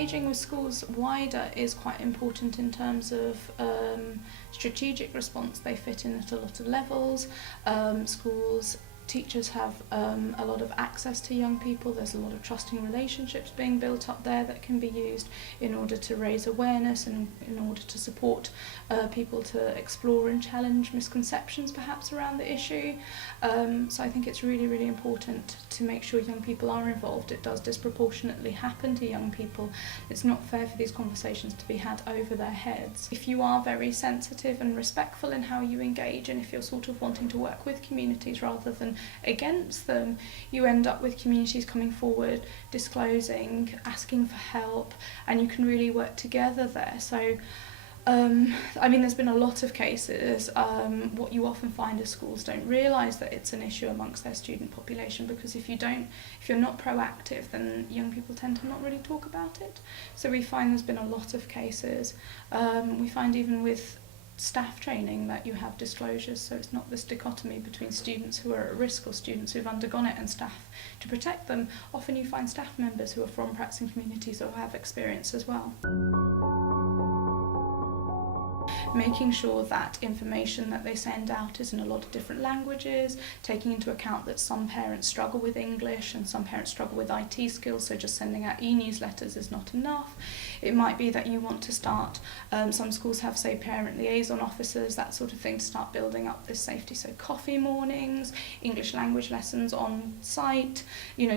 engaging with schools wider is quite important in terms of strategic response. They fit in at a lot of levels. Teachers have a lot of access to young people. There's a lot of trusting relationships being built up there that can be used in order to raise awareness and in order to support people to explore and challenge misconceptions perhaps around the issue. So I think it's really, really important to make sure young people are involved. It does disproportionately happen to young people. It's not fair for these conversations to be had over their heads. If you are very sensitive and respectful in how you engage, and if you're sort of wanting to work with communities rather than against them, you end up with communities coming forward, disclosing, asking for help, and you can really work together there. So I mean, there's been a lot of cases. What you often find is schools don't realise that it's an issue amongst their student population, because if you're not proactive, then young people tend to not really talk about it. So we find there's been a lot of cases. We find even with staff training that you have disclosures, so it's not this dichotomy between students who are at risk or students who've undergone it and staff to protect them. Often you find staff members who are from practicing communities or have experience as well. Making sure that information that they send out is in a lot of different languages, taking into account that some parents struggle with English and some parents struggle with IT skills, so just sending out e-newsletters is not enough. It might be that you want to start, some schools have, say, parent liaison officers, that sort of thing, to start building up this safety, so coffee mornings, English language lessons on site,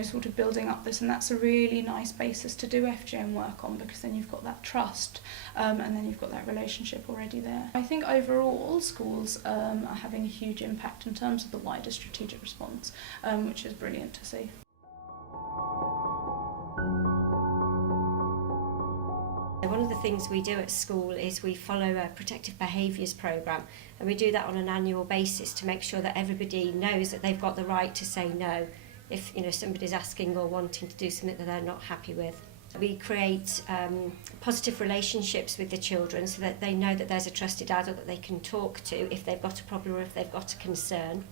sort of building up this, and that's a really nice basis to do FGM work on, because then you've got that trust and then you've got that relationship already there. I think overall schools are having a huge impact in terms of the wider strategic response, which is brilliant to see. One of the things we do at school is we follow a protective behaviours programme, and we do that on an annual basis to make sure that everybody knows that they've got the right to say no if somebody's asking or wanting to do something that they're not happy with. We create positive relationships with the children so that they know that there's a trusted adult that they can talk to if they've got a problem or if they've got a concern.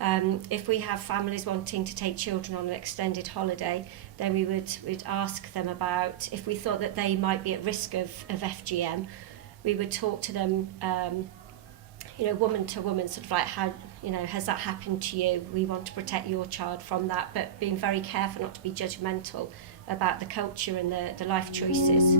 If we have families wanting to take children on an extended holiday, then we'd ask them about if we thought that they might be at risk of FGM. We would talk to them, woman to woman, sort of like, how, has that happened to you? We want to protect your child from that, but being very careful not to be judgmental about the culture and the life choices.